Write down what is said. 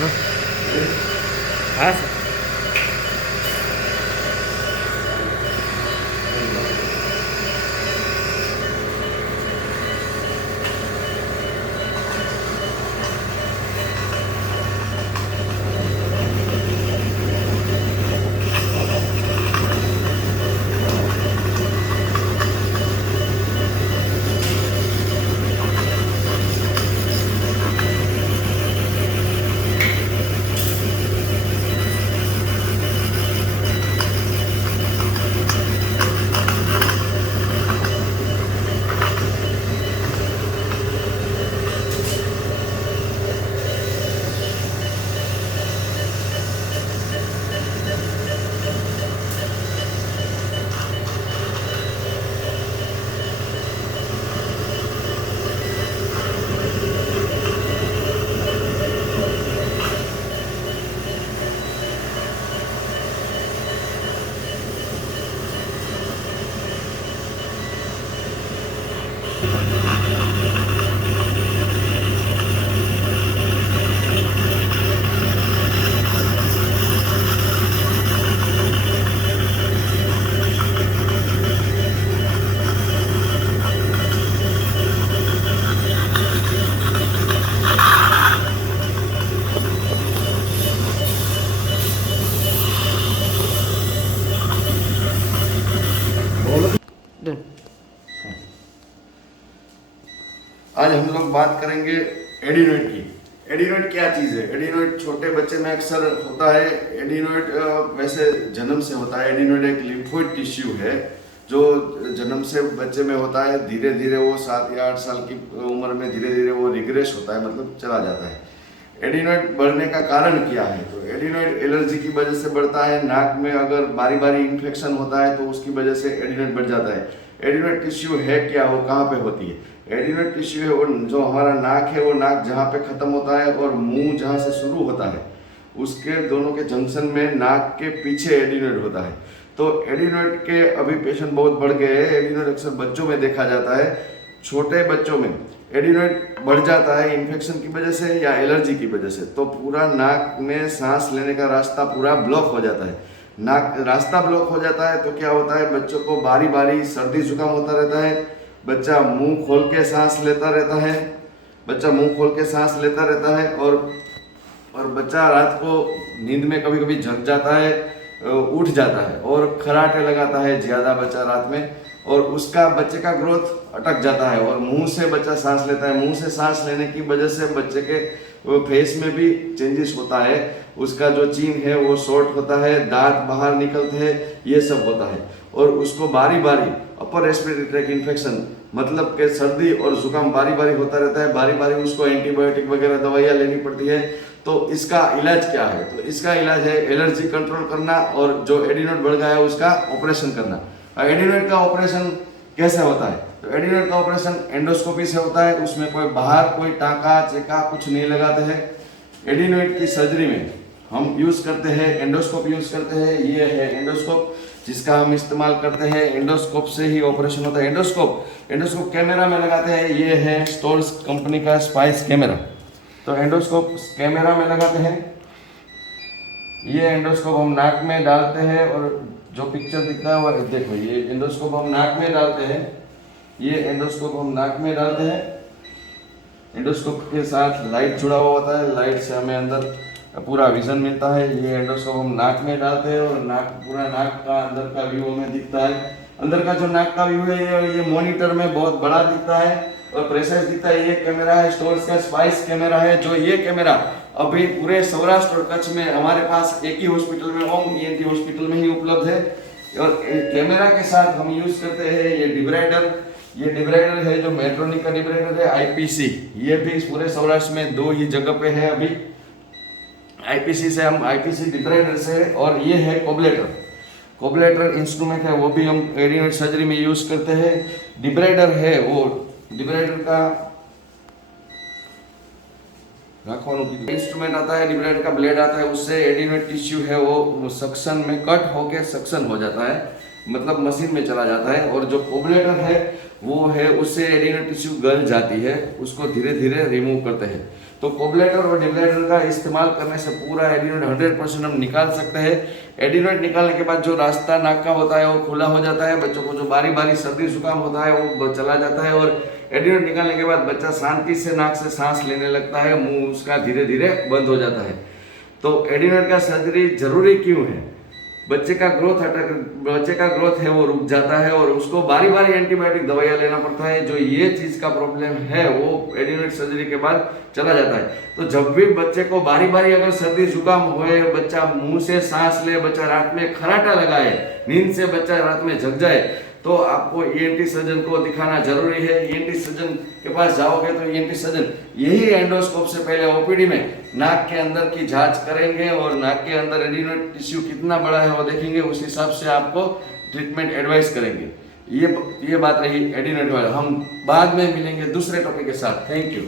हाँ sir. Done. आज हम लोग बात करेंगे एडिनोइड की। एडिनोइड क्या चीज़ है? एडिनोइड छोटे बच्चे में अक्सर होता है। एडिनोइड वैसे जन्म से होता है। एडिनोइड एक लिम्फोइड टिश्यू है जो जन्म से बच्चे में होता है। धीरे धीरे वो 7 या 8 साल की उम्र में धीरे धीरे वो रिग्रेस होता है, मतलब चला जाता है। एडिनोइड बढ़ने का कारण क्या है? तो एडिनोइड एलर्जी की वजह से बढ़ता है। नाक में अगर बारी बारी इन्फेक्शन होता है तो उसकी वजह से एडिनोइड बढ़ जाता है। एडिनोइड टिश्यू है क्या, वो कहाँ पे होती है? एडिनोइड टिश्यू है वो जो हमारा नाक है, वो नाक जहाँ पे खत्म होता है और मुंह जहाँ से शुरू होता है, उसके दोनों के जंक्शन में नाक के पीछे एडिनोइड होता है। तो एडिनोइड के अभी पेशेंट बहुत बढ़ गए हैं। एडिनोइड अक्सर बच्चों में देखा जाता है। छोटे बच्चों में एडिनोइड बढ़ जाता है इन्फेक्शन की वजह से या एलर्जी की वजह से, तो पूरा नाक में सांस लेने का रास्ता पूरा ब्लॉक हो जाता है। नाक रास्ता ब्लॉक हो जाता है तो क्या होता है, बच्चों को बारी बारी सर्दी जुकाम होता रहता है। बच्चा मुंह खोल के सांस लेता रहता है। बच्चा मुंह खोल के सांस लेता रहता है और बच्चा रात को नींद में कभी कभी झक जाता है, उठ जाता है और खराटे लगाता है ज़्यादा बच्चा रात में, और उसका बच्चे का ग्रोथ अटक जाता है और मुंह से बच्चा सांस लेता है। मुंह से सांस लेने की वजह से बच्चे के फेस में भी चेंजेस होता है। उसका जो चीन है वो शॉर्ट होता है, दांत बाहर निकलते हैं, ये सब होता है। और उसको बारी बारी अपर रेस्पिरेटरी ट्रैक इन्फेक्शन, मतलब कि सर्दी और जुकाम बारी बारी होता रहता है। बारी बारी उसको एंटीबायोटिक वगैरह दवाइयाँ लेनी पड़ती है। तो इसका इलाज क्या है? तो इसका इलाज है एलर्जी कंट्रोल करना और जो एडिनोइड बढ़ गया है उसका ऑपरेशन करना। एडिनोइड का ऑपरेशन कैसे होता है? तो एडिनोइड का ऑपरेशन एंडोस्कोपी से होता है। उसमें कोई बाहर कोई टाँका चेका कुछ नहीं लगाते हैं। एडिनोइड की सर्जरी में हम यूज़ करते हैं एंडोस्कोप यूज़ करते हैं। ये है एंडोस्कोप जिसका हम इस्तेमाल करते हैं। एंडोस्कोप से ही ऑपरेशन होता है। एंडोस्कोप कैमरा में लगाते हैं। ये है स्टोर्स कंपनी का स्पाइस कैमरा। तो एंडोस्कोप कैमरा में लगाते हैं। ये एंडोस्कोप हम नाक में डालते हैं और जो पिक्चर दिखता है वो देखो, ये एंडोस्कोप हम नाक में डालते हैं। ये एंडोस्कोप हम नाक में डालते हैं। एंडोस्कोप के साथ लाइट जुड़ा हुआ होता है। लाइट से हमें अंदर पूरा विजन मिलता है। ये एंडोस्कोप हम नाक में डालते हैं और पूरा नाक का अंदर का व्यू हमें दिखता है। अंदर का जो नाक का व्यू है ये मॉनिटर में बहुत बड़ा दिखता है और प्रेसाइज दिखता है। ये कैमरा है स्टोर्स का स्पाइस कैमरा है। जो ये कैमरा अभी पूरे सौराष्ट्र और कच्छ में हमारे पास एक ही हॉस्पिटल में, ओम ईएनटी हॉस्पिटल में ही उपलब्ध है। और कैमरा के साथ हम यूज करते हैं ये डिब्राइडर। ये डिब्राइडर है जो मेट्रोनिक का डिब्राइडर है, आईपीसी। ये भी इस पूरे सौराष्ट्र में 2 ही जगह पे है अभी। आईपीसी से हम आईपीसी डिब्राइडर से, और ये है कोबलेटर इंस्ट्रूमेंट है, वो भी हम एडिनोइड सर्जरी में यूज करते हैं। डिब्राइडर है वो डिब्राइडर का इंस्ट्रूमेंट आता है, डिब्राइडर का ब्लेड आता है। उससे एडिनोइड टिश्यू है वो सक्शन में कट होके सक्शन हो जाता है, मतलब मशीन में चला जाता है। और जो कोबलेटर है वो है उससे एडिनोइड टिश्यू गल जाती है, उसको धीरे धीरे रिमूव करते हैं। तो कोबलेटर और डिब्लाइडर का इस्तेमाल करने से पूरा एडिनोइड 100% हम निकाल सकते हैं। एडिनोइड निकालने के बाद जो रास्ता नाक का होता है वो खुला हो जाता है, बच्चों को जो बारी बारी सर्दी जुकाम होता है वो चला जाता है, और एडिनोइड निकालने के बाद बच्चा शांति से नाक से सांस लेने लगता है, मुंह उसका धीरे धीरे बंद हो जाता है। तो एडिनोइड का सर्जरी जरूरी क्यों है? बच्चे का ग्रोथ है वो रुक जाता है और उसको बारी बारी एंटीबायोटिक दवाइयाँ लेना पड़ता है। जो ये चीज़ का प्रॉब्लम है वो एडिनोइड सर्जरी के बाद चला जाता है। तो जब भी बच्चे को बारी बारी अगर सर्दी जुकाम होए, बच्चा मुंह से सांस ले, बच्चा रात में खराटा लगाए, नींद से बच्चा रात में जग जाए, तो आपको ईएनटी सर्जन को दिखाना जरूरी है। ईएनटी सर्जन के पास जाओगे तो ईएनटी सर्जन यही एंडोस्कोप से पहले ओपीडी में नाक के अंदर की जांच करेंगे और नाक के अंदर एडिनोइड टिश्यू कितना बड़ा है वो देखेंगे, उस हिसाब से आपको ट्रीटमेंट एडवाइस करेंगे। ये बात रही एडिनोइड वाला। हम बाद में मिलेंगे दूसरे टॉपिक के साथ। Thank you.